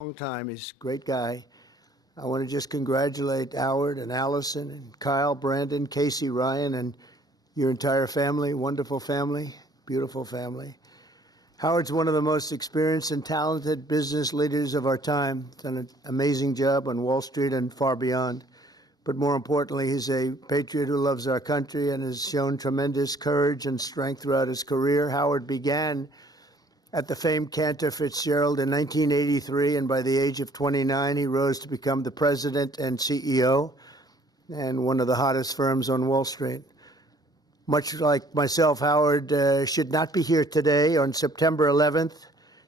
long time. He's a great guy. I want to just congratulate Howard and Allison and Kyle, Brandon, Casey, Ryan, and your entire family. Wonderful family, beautiful family. Howard's one of the most experienced and talented business leaders of our time. Done an amazing job on Wall Street and far beyond. But more importantly, he's a patriot who loves our country and has shown tremendous courage and strength throughout his career. Howard began at the famed Cantor Fitzgerald in 1983, and by the age of 29, he rose to become the president and CEO and one of the hottest firms on Wall Street. Much like myself, Howard should not be here today. On September 11th,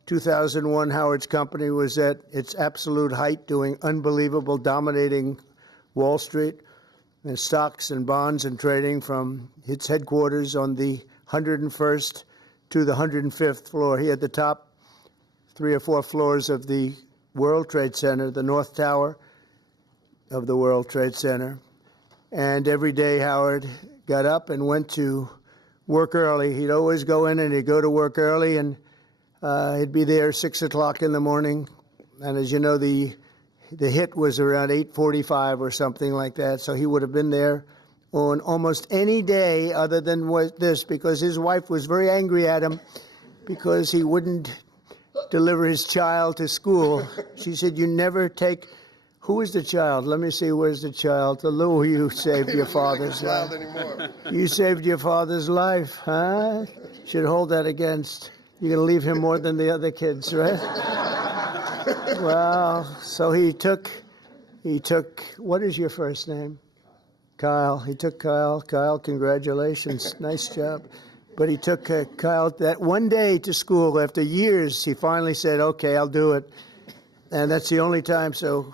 2001, Howard's company was at its absolute height, doing unbelievable, dominating Wall Street and stocks and bonds and trading from its headquarters on the 101st to the 105th floor. He had the top 3 or 4 floors of the World Trade Center, the North Tower of the World Trade Center. And every day Howard got up and went to work early. He'd always go in and he'd go to work early, and he'd be there 6 o'clock in the morning. And as you know, the hit was around 8:45 or something like that. So he would have been there on almost any day other than this, because his wife was very angry at him because he wouldn't deliver his child to school. She said, "You never take..." Who is the child? Let me see. Where's the child? Lou, you saved your father's life. You saved your father's life, huh? Should hold that against. You're going to leave him more than the other kids, right? Well, so he took, what is your first name? Kyle. He took Kyle. Kyle, congratulations. Nice job. But he took Kyle that one day to school. After years, he finally said, "Okay, I'll do it." And that's the only time. So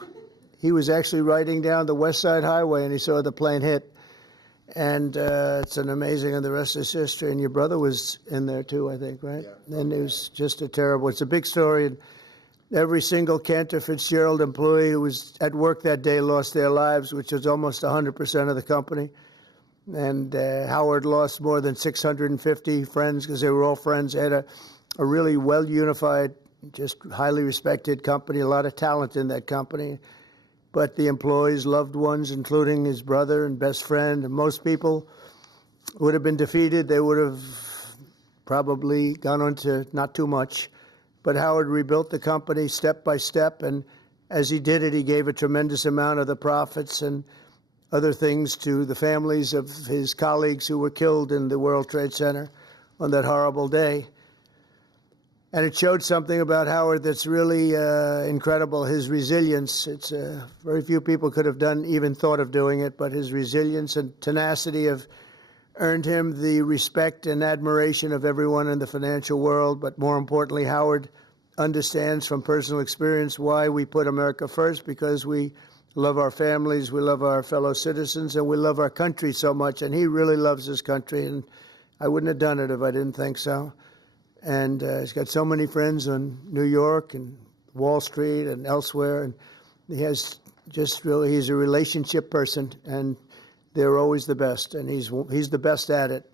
he was actually riding down the West Side Highway, and he saw the plane hit. And it's an amazing, and the rest is history. And your brother was in there too, I think, right? Yeah. And it was just it's a big story. And every single Cantor Fitzgerald employee who was at work that day lost their lives, which was almost 100% of the company. And Howard lost more than 650 friends because they were all friends. They had a really well-unified, just highly respected company, a lot of talent in that company. But the employees, loved ones, including his brother and best friend, and most people would have been defeated. They would have probably gone on to not too much. But Howard rebuilt the company step by step, and as he did it, he gave a tremendous amount of the profits and other things to the families of his colleagues who were killed in the World Trade Center on that horrible day. And it showed something about Howard that's really incredible, his resilience. It's very few people could have even thought of doing it, but his resilience and tenacity have earned him the respect and admiration of everyone in the financial world. But more importantly, Howard understands from personal experience why we put America first, because we love our families, we love our fellow citizens, and we love our country so much. And he really loves his country, and I wouldn't have done it if I didn't think so. And he's got so many friends in New York and Wall Street and elsewhere. And he has he's a relationship person, and they're always the best. And he's the best at it.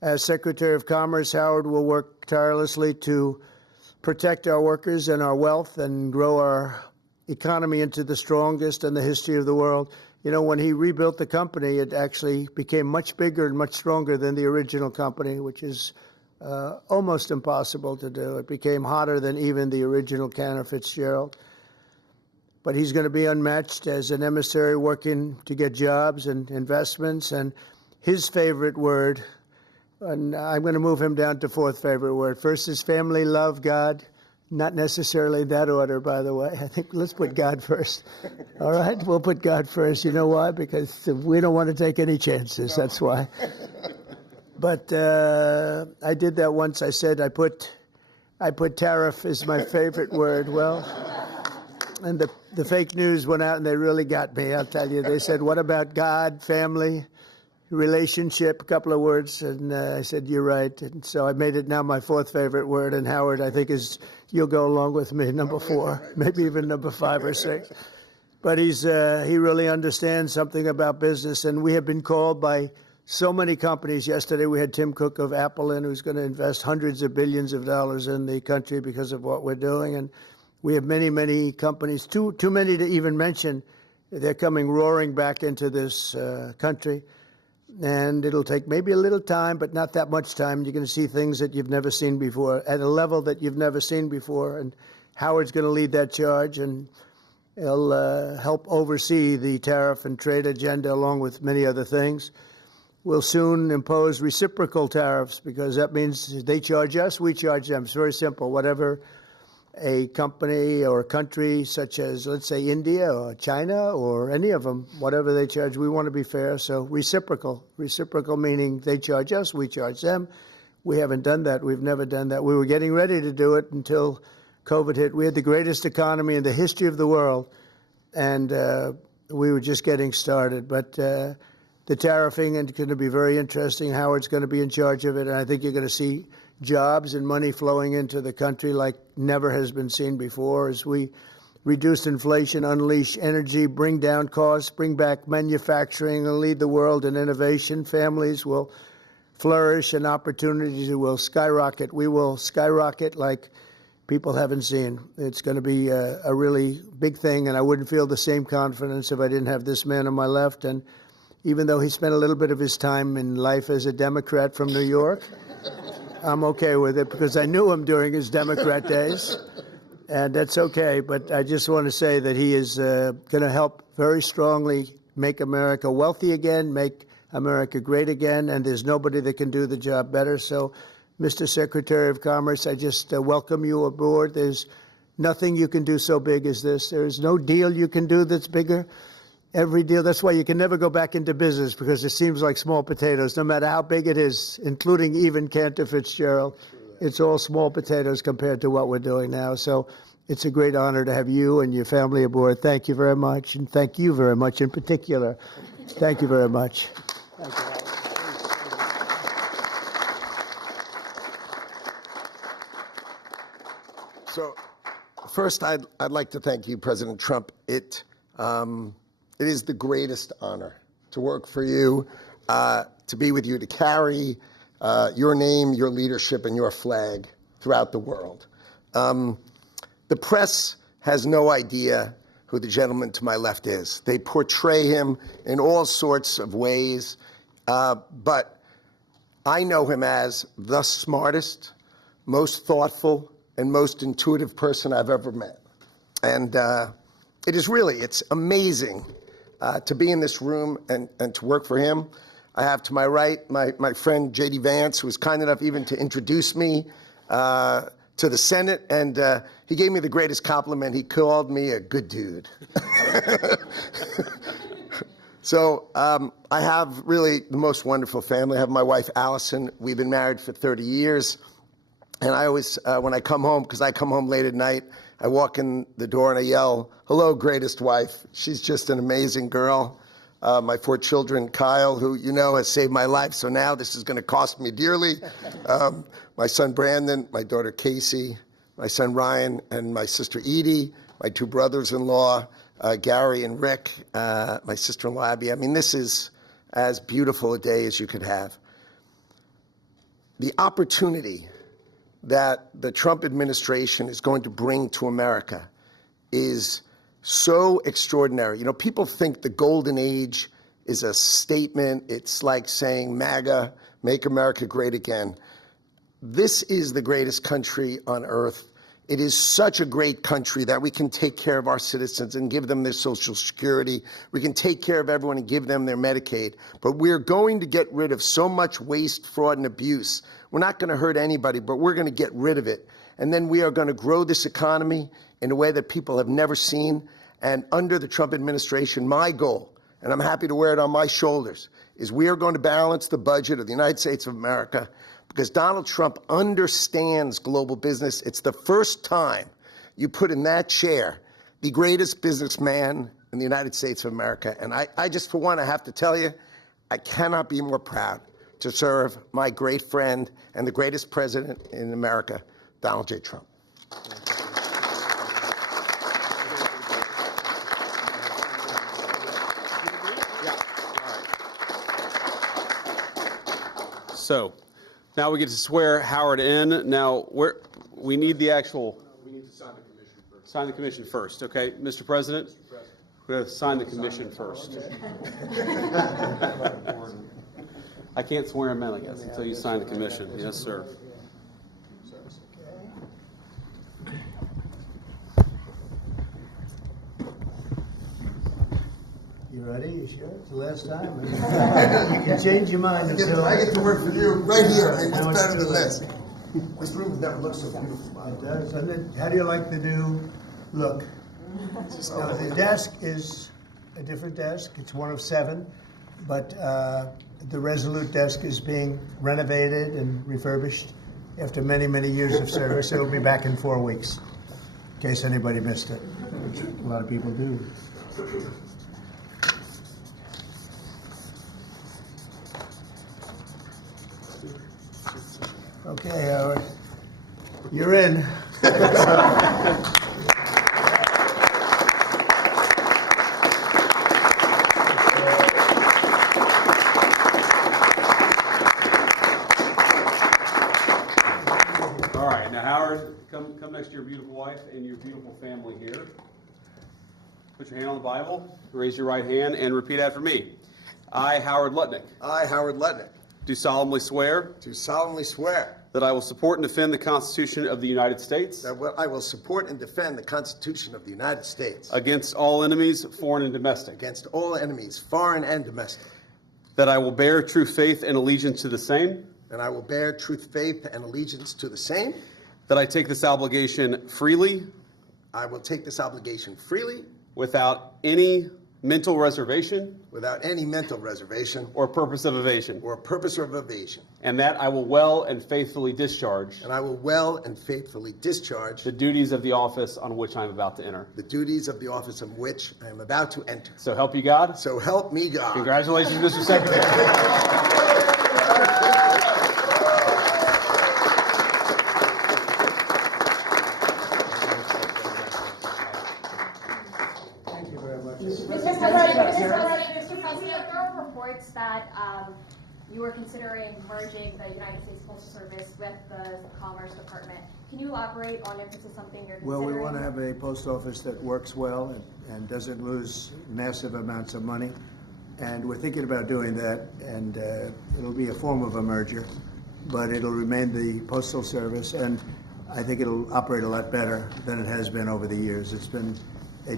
As Secretary of Commerce, Howard will work tirelessly to protect our workers and our wealth and grow our economy into the strongest in the history of the world. You know, when he rebuilt the company, it actually became much bigger and much stronger than the original company, which is almost impossible to do. It became hotter than even the original Cantor Fitzgerald. But he's going to be unmatched as an emissary working to get jobs and investments. And his favorite word, and I'm going to move him down to 4th favorite word. First is family, love, God. Not necessarily in that order, by the way. I think let's put God first. All right? We'll put God first. You know why? Because we don't want to take any chances. That's why. But I did that once. I said I put tariff is my favorite word. Well, and the fake news went out and they really got me, I'll tell you. They said, "What about God, family, relationship?" A couple of words. And I said, "You're right." And so I made it now my 4th favorite word. And Howard, I think, you'll go along with me, number 4, maybe even number 5 or 6. But he really understands something about business. And we have been called by so many companies. Yesterday we had Tim Cook of Apple in, who's going to invest hundreds of billions of dollars in the country because of what we're doing. And We have many, many companies, too many to even mention. They're coming roaring back into this country. And it'll take maybe a little time, but not that much time. You're going to see things that you've never seen before at a level that you've never seen before. And Howard's going to lead that charge, and he'll help oversee the tariff and trade agenda along with many other things. We'll soon impose reciprocal tariffs because that means they charge us, we charge them. It's very simple. Whatever a company or a country such as, let's say, India or China or any of them, whatever they charge, we want to be fair. So reciprocal meaning they charge us, we charge them. We haven't done that. We've never done that. We were getting ready to do it until COVID hit. We had the greatest economy in the history of the world, and we were just getting started. But the tariffing is going to be very interesting. Howard's going to be in charge of it, and I think you're going to see jobs and money flowing into the country like never has been seen before as we reduce inflation, unleash energy, bring down costs, bring back manufacturing, and lead the world in innovation. Families will flourish and opportunities will skyrocket. We will skyrocket like people haven't seen. It's going to be a really big thing, and I wouldn't feel the same confidence if I didn't have this man on my left. And even though he spent a little bit of his time in life as a Democrat from New York, I'm okay with it because I knew him during his Democrat days, and that's okay. But I just want to say that he is going to help very strongly make America wealthy again, make America great again, and there's nobody that can do the job better. So, Mr. Secretary of Commerce, I just welcome you aboard. There's nothing you can do so big as this. There's no deal you can do that's bigger. Every deal. That's why you can never go back into business because it seems like small potatoes, no matter how big it is, including even Cantor Fitzgerald. It's all small potatoes compared to what we're doing now. So it's a great honor to have you and your family aboard. Thank you very much. And thank you very much in particular. Thank you very much. Thank you. So first, I'd like to thank you, President Trump. It is the greatest honor to work for you, to be with you, to carry your name, your leadership, and your flag throughout the world. The press has no idea who the gentleman to my left is. They portray him in all sorts of ways, but I know him as the smartest, most thoughtful, and most intuitive person I've ever met. And it's amazing to be in this room and to work for him. I have to my right my friend J.D. Vance, who was kind enough even to introduce me to the Senate, and he gave me the greatest compliment. He called me a good dude. So I have really the most wonderful family. I have my wife, Allison. We've been married for 30 years. And I always, when I come home, because I come home late at night, I walk in the door and I yell, "Hello, greatest wife." She's just an amazing girl. My 4 children, Kyle, who you know has saved my life, so now this is going to cost me dearly. My son, Brandon, my daughter, Casey, my son, Ryan, and my sister, Edie, my 2 brothers-in-law, Gary and Rick, my sister-in-law, Abby. I mean, this is as beautiful a day as you could have. The opportunity that the Trump administration is going to bring to America is so extraordinary. You know, people think the golden age is a statement. It's like saying MAGA, make America great again. This is the greatest country on earth. It is such a great country that we can take care of our citizens and give them their Social Security. We can take care of everyone and give them their Medicaid. But we're going to get rid of so much waste, fraud, and abuse. We're not going to hurt anybody, but we're going to get rid of it. And then we are going to grow this economy in a way that people have never seen. And under the Trump administration, my goal, and I'm happy to wear it on my shoulders, is we are going to balance the budget of the United States of America because Donald Trump understands global business. It's the first time you put in that chair the greatest businessman in the United States of America. And I just, for one, I have to tell you, I cannot be more proud to serve my great friend and the greatest president in America, Donald J. Trump. So now we get to swear Howard in. Now we need the actual. We need to sign the commission first. Sign the commission first, okay? Mr. President, we're going to sign the commission first. I can't swear him in, I guess, until you sign the commission. Yes, sir. You ready? You sure? It's the last time. You can change your mind until I get to work for you right here. I mean, Now what's it's better too than late. this? This room never looks so beautiful. it does. And then, how do you like the new look? Now, the desk is a different desk. It's one of 7, but the Resolute desk is being renovated and refurbished after many, many years of service. It'll be back in 4 weeks, in case anybody missed it. A lot of people do. Okay, Howard, you're in. All right, now Howard, come next to your beautiful wife and your beautiful family here. Put your hand on the Bible, raise your right hand, and repeat after me. I, Howard Lutnick, I, Howard Lutnick, do solemnly swear do solemnly swear that I will support and defend the Constitution of the United States that I will support and defend the Constitution of the United States against all enemies, foreign and domestic, against all enemies, foreign and domestic, that I will bear true faith and allegiance to the same, and I will bear true faith and allegiance to the same. that I take this obligation freely, I will take this obligation freely, without any mental reservation without any mental reservation or purpose of evasion, or purpose of evasion, and that I will well and faithfully discharge and I will well and faithfully discharge the duties of the office on which I am about to enter. the duties of the office of which I am about to enter. So help you God. So help me God. Congratulations, Mr. Secretary. Thank you very much. Mr. President, there are reports that you were considering merging the United States Postal Service with the Commerce Department. Can you elaborate on if this is something you're Well, considering? we want to have a post office that works well and doesn't lose massive amounts of money. And we're thinking about doing that, and it'll be a form of a merger, but it'll remain the Postal Service, and I think it'll operate a lot better than it has been over the years. It's been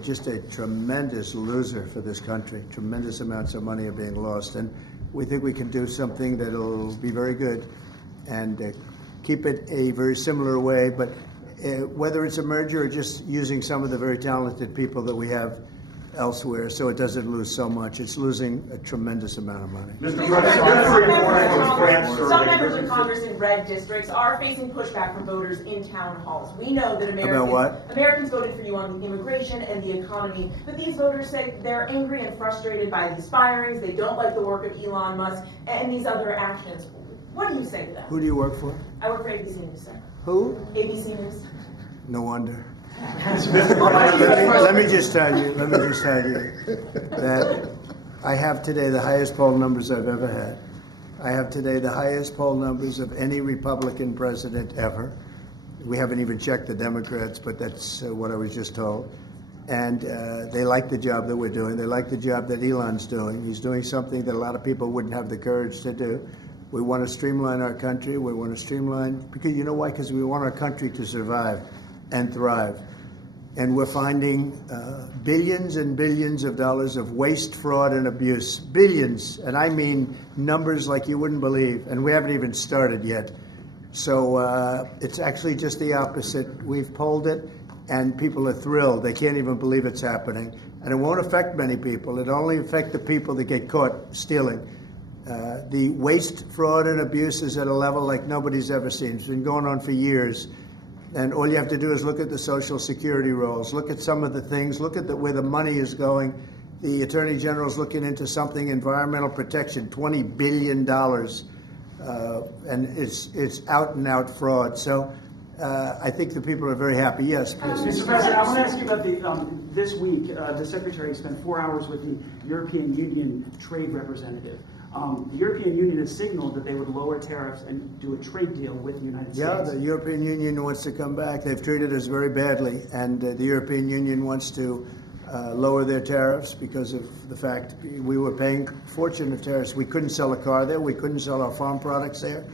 just a tremendous loser for this country. Tremendous amounts of money are being lost, and we think we can do something that'll be very good and keep it a very similar way, but whether it's a merger or just using some of the very talented people that we have elsewhere so it doesn't lose so much. It's losing a tremendous amount of money. Mr. President, some members of Congress in red districts are facing pushback from voters in town halls. We know that Americans voted for you on the immigration and the economy, but these voters say they're angry and frustrated by these firings. They don't like the work of Elon Musk and these other actions. What do you say to them? Who do you work for? I work for ABC News, sir. Who? ABC News. No wonder. Let me just tell you that I have today the highest poll numbers I've ever had. I have today the highest poll numbers of any Republican president ever. We haven't even checked the Democrats, but that's what I was just told. And they like the job that we're doing. They like the job that Elon's doing. He's doing something that a lot of people wouldn't have the courage to do. We want to streamline our country. We want to streamline, because you know why? Because we want our country to survive and thrive. And we're finding billions and billions of dollars of waste, fraud, and abuse. Billions, and I mean numbers like you wouldn't believe. And we haven't even started yet. So it's actually just the opposite. We've polled it, and people are thrilled. They can't even believe it's happening. And it won't affect many people. It'll only affect the people that get caught stealing. The waste, fraud, and abuse is at a level like nobody's ever seen. It's been going on for years. And all you have to do is look at the Social Security rolls, look at some of the things, look at where the money is going. The Attorney General's looking into something, environmental protection, $20 billion. And it's out and out fraud. So I think the people are very happy. Yes, please. Mr. President, I want to ask you about this week, the Secretary spent 4 hours with the European Union trade representative. The European Union has signaled that they would lower tariffs and do a trade deal with the United Yeah, States. the European Union wants to come back. They've treated us very badly, and the European Union wants to lower their tariffs because of the fact we were paying a fortune of tariffs. We couldn't sell a car there. We couldn't sell our farm products there.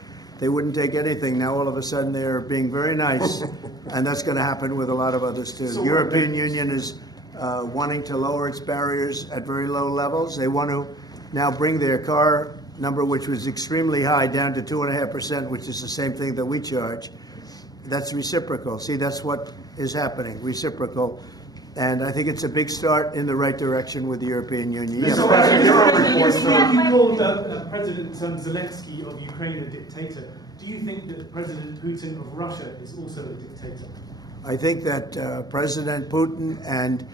They wouldn't take anything. Now all of a sudden they're being very nice, and that's going to happen with a lot of others too. The European Union is wanting to lower its barriers at very low levels. They want to now bring their car number, which was extremely high, down to 2.5%, which is the same thing that we charge. That's reciprocal. See, that's what is happening, reciprocal. And I think it's a big start in the right direction with the European Union. So, you called President Zelensky of Ukraine a dictator. Do you think that President Putin of Russia is also a dictator? I think that President Putin and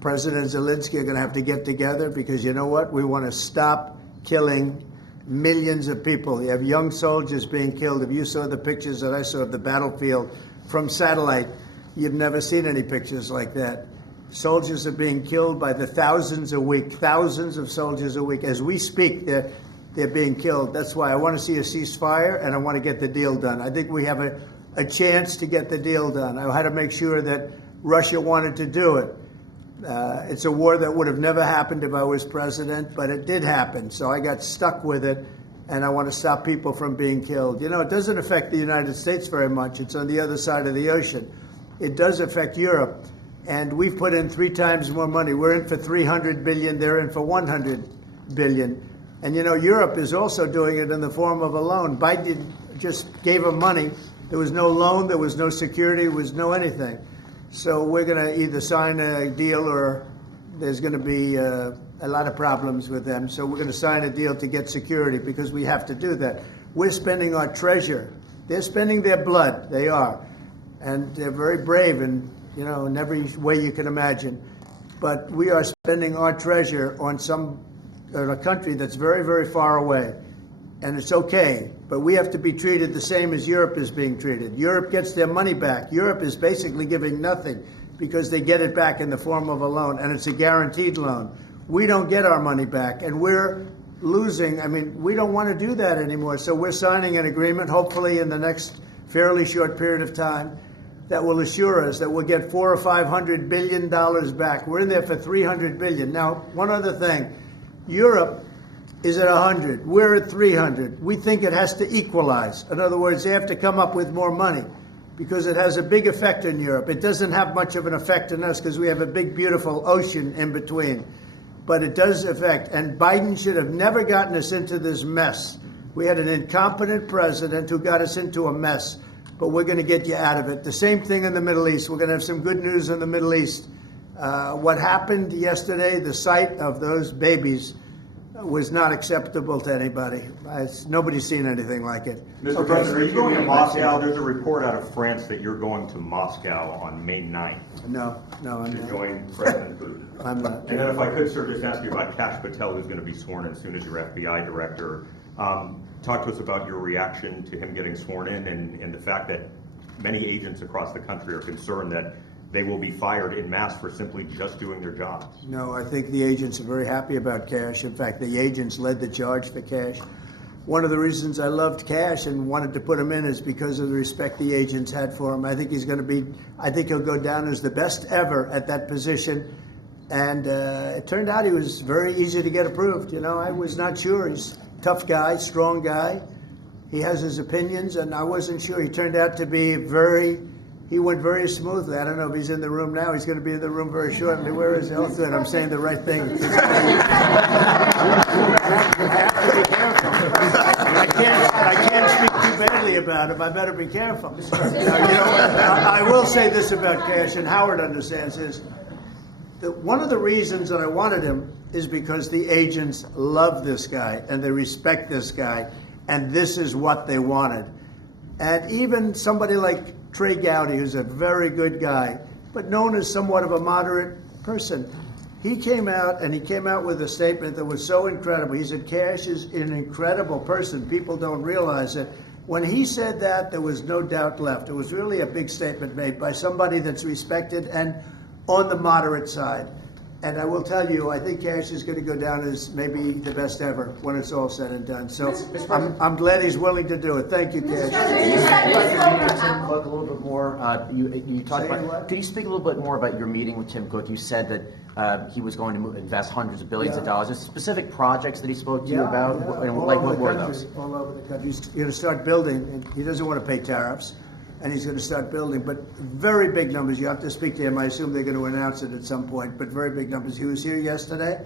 President Zelensky are going to have to get together because you know what? We want to stop killing millions of people. You have young soldiers being killed. If you saw the pictures that I saw of the battlefield from satellite, you've never seen any pictures like that. Soldiers are being killed by the thousands a week, thousands of soldiers a week. As we speak, they're being killed. That's why I want to see a ceasefire and I want to get the deal done. I think we have a chance to get the deal done. I had to make sure that Russia wanted to do it. It's a war that would have never happened if I was president, but it did happen. So I got stuck with it, and I want to stop people from being killed. You know, it doesn't affect the United States very much. It's on the other side of the ocean. It does affect Europe, and we've put in 3 times more money. We're in for $300 billion. They're in for $100 billion. And, you know, Europe is also doing it in the form of a loan. Biden just gave them money. There was no loan. There was no security. There was no anything. So we're going to either sign a deal or there's going to be a lot of problems with them. So we're going to sign a deal to get security because we have to do that. We're spending our treasure. They're spending their blood. They are. And they're very brave in every way you can imagine. But we are spending our treasure on a country that's very, very far away. And it's okay, but we have to be treated the same as Europe is being treated. Europe gets their money back. Europe is basically giving nothing because they get it back in the form of a loan, and it's a guaranteed loan. We don't get our money back, and we're losing. I mean, we don't want to do that anymore. So we're signing an agreement, hopefully in the next fairly short period of time, that will assure us that we'll get $400 or $500 billion back. We're in there for $300 billion. Now, one other thing, Europe is at 100. We're at 300. We think it has to equalize. In other words, they have to come up with more money because it has a big effect in Europe. It doesn't have much of an effect on us because we have a big, beautiful ocean in between. But it does affect. And Biden should have never gotten us into this mess. We had an incompetent president who got us into a mess. But we're going to get you out of it. The same thing in the Middle East. We're going to have some good news in the Middle East. What happened yesterday, the sight of those babies was not acceptable to anybody. Nobody's seen anything like it. Mr. President, are you going to Moscow? There's a report out of France that you're going to Moscow on May 9th. No, I'm to not. join President Putin. I'm not. And then if I could, sir, just ask you about Kash Patel, who's going to be sworn in soon as your FBI director. Talk to us about your reaction to him getting sworn in and the fact that many agents across the country are concerned that they will be fired en masse for simply just doing their jobs. No, I think the agents are very happy about Kash. In fact, the agents led the charge for Kash. One of the reasons I loved Kash and wanted to put him in is because of the respect the agents had for him. I think he'll go down as the best ever at that position. And it turned out he was very easy to get approved. You know, I was not sure. He's a tough guy, strong guy. He has his opinions, and I wasn't sure. He turned out to be he went very smoothly. I don't know if he's in the room now. He's going to be in the room very shortly. Where is he? Oh, good. I'm saying the right thing. I can't speak too badly about him. I better be careful. I will say this about Kash, and Howard understands this. One of the reasons that I wanted him is because the agents love this guy, and they respect this guy, and this is what they wanted. And even somebody like Trey Gowdy, who's a very good guy, but known as somewhat of a moderate person, he came out with a statement that was so incredible. He said, Kash is an incredible person. People don't realize it. When he said that, there was no doubt left. It was really a big statement made by somebody that's respected and on the moderate side. And I will tell you, I think cash is going to go down as maybe the best ever when it's all said and done. So I'm glad he's willing to do it. Thank you, Cash. Tim Cook a little bit more. You talked Say about. what? Could you speak a little bit more about your meeting with Tim Cook? You said that he was going to invest hundreds of billions of dollars. Is specific projects that he spoke to you about? Yeah. And All like over what the were country, those? all over the country. He's going to start building, and he doesn't want to pay tariffs, and he's going to start building. But very big numbers. You have to speak to him. I assume they're going to announce it at some point. But very big numbers. He was here yesterday.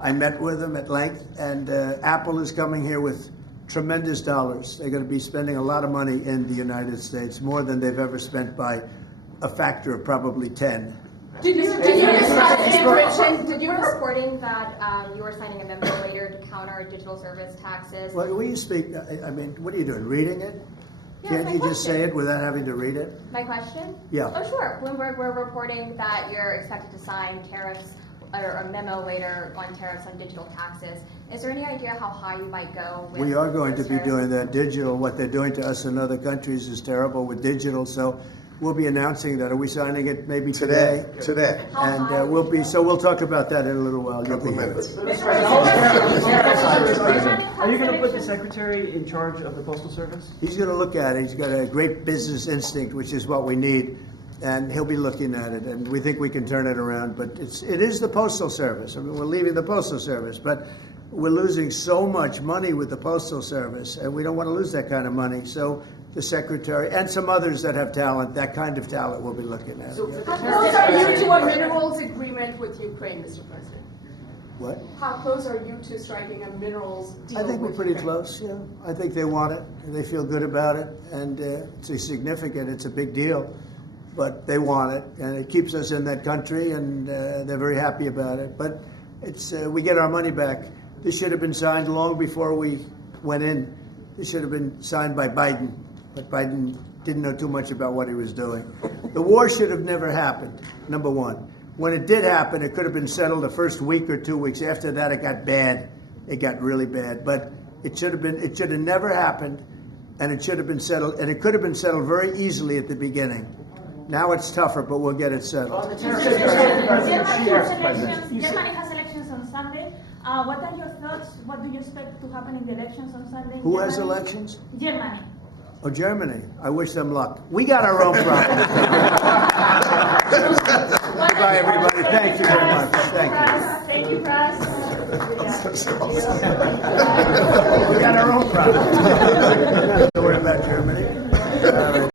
I met with him at length, and Apple is coming here with tremendous dollars. They're going to be spending a lot of money in the United States, more than they've ever spent by a factor of probably 10. Did you reporting that you were signing a memo later to counter digital service taxes? Well, will you speak? I mean, what are you doing? Reading it? Yeah, Can't my you just say question. it without having to read it? My question? Yeah. Oh, sure. Bloomberg, we're reporting that you're expected to sign tariffs or a memo later on tariffs on digital taxes. Is there any idea how high you might go with We are going to those be tariffs? doing that. Digital, what they're doing to us in other countries is terrible with digital. So we'll be announcing that. Are we signing it maybe today? Today. And we'll talk about that in a little while. You'll be here. Are you going to put the secretary in charge of the Postal Service? He's going to look at it. He's got a great business instinct, which is what we need. And he'll be looking at it, and we think we can turn it around. But it is the Postal Service. I mean, we're leaving the Postal Service, but we're losing so much money with the Postal Service, and we don't want to lose that kind of money. So the Secretary and some others that have talent, that kind of talent, we'll be looking at. How close are you to a minerals agreement with Ukraine, Mr. President? What? How close are you to striking a minerals deal I think we're with pretty Ukraine? close, yeah. I think they want it, and they feel good about it, and it's significant, it's a big deal. But they want it, and it keeps us in that country, and they're very happy about it. But it's we get our money back. This should have been signed long before we went in. This should have been signed by Biden, but Biden didn't know too much about what he was doing. The war should have never happened, number one. When it did happen, it could have been settled the first week or 2 weeks. After that, it got bad. It got really bad. But it should have never happened, and it should have been settled, and it could have been settled very easily at the beginning. Now it's tougher, but we'll get it settled. Germany has elections on Sunday. What are your thoughts? What do you expect to happen in the elections on Sunday? Who has Germany? elections? Germany. Oh, Germany. I wish them luck. We got our own problems. Bye, everybody. Thank you very much. Thank you. Thank you, Press. We got our own problems.